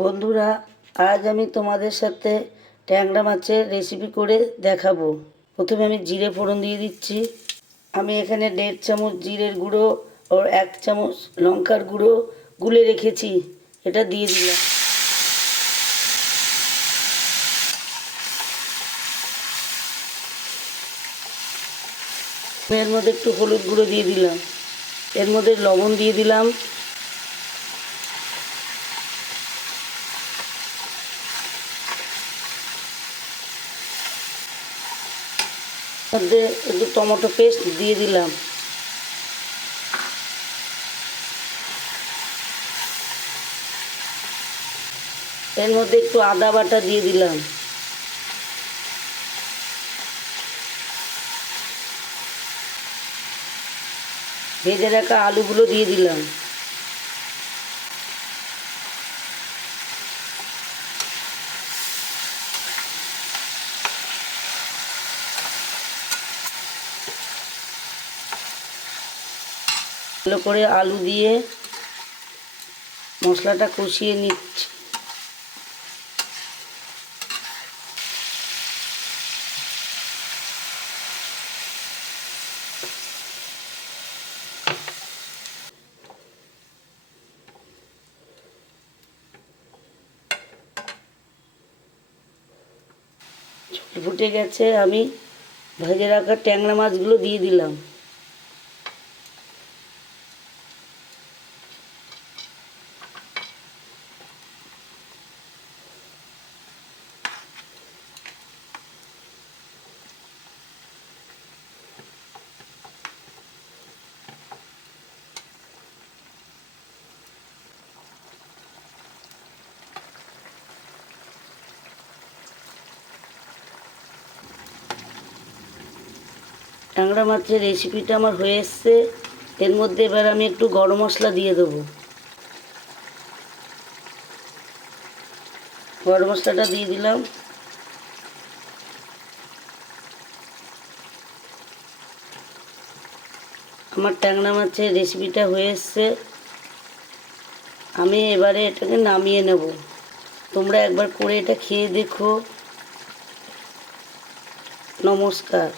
বন্ধুরা, আজ আমি তোমাদের সাথে ট্যাংরা মাছের রেসিপি করে দেখাবো। প্রথমে আমি জিরে ফোড়ন দিয়ে দিচ্ছি। আমি এখানে 1.5 চামচ জিরের গুঁড়ো ও 1 চামচ লঙ্কার গুঁড়ো গুলে রেখেছি, এটা দিয়ে দিলাম। এর মধ্যে একটু হলুদ গুঁড়ো দিয়ে দিলাম, এর মধ্যে লবণ দিয়ে দিলাম, মধ্যে একটু টমেটো পেস্ট দিয়ে দিলাম, এর মধ্যে একটু আদা বাটা দিয়ে দিলাম, ভেজে রাখা আলুগুলো দিয়ে দিলাম, ভালো করে আলু দিয়ে মশলাটা কষিয়ে নিচ্ছি। ফুটে গেছে, আমি ভেজে রাখা ট্যাংরা মাছগুলো দিয়ে দিলাম। ট্যাংরা মাছের রেসিপিটা আমার হয়ে এসছে। এর মধ্যে এবার আমি একটু গরম মশলা দিয়ে দেবো। গরম মশলাটা দিয়ে দিলাম। আমার ট্যাংরা মাছের রেসিপিটা হয়ে এসছে, আমি এবারে এটাকে নামিয়ে নেব। তোমরা একবার করে এটা খেয়ে দেখো। নমস্কার।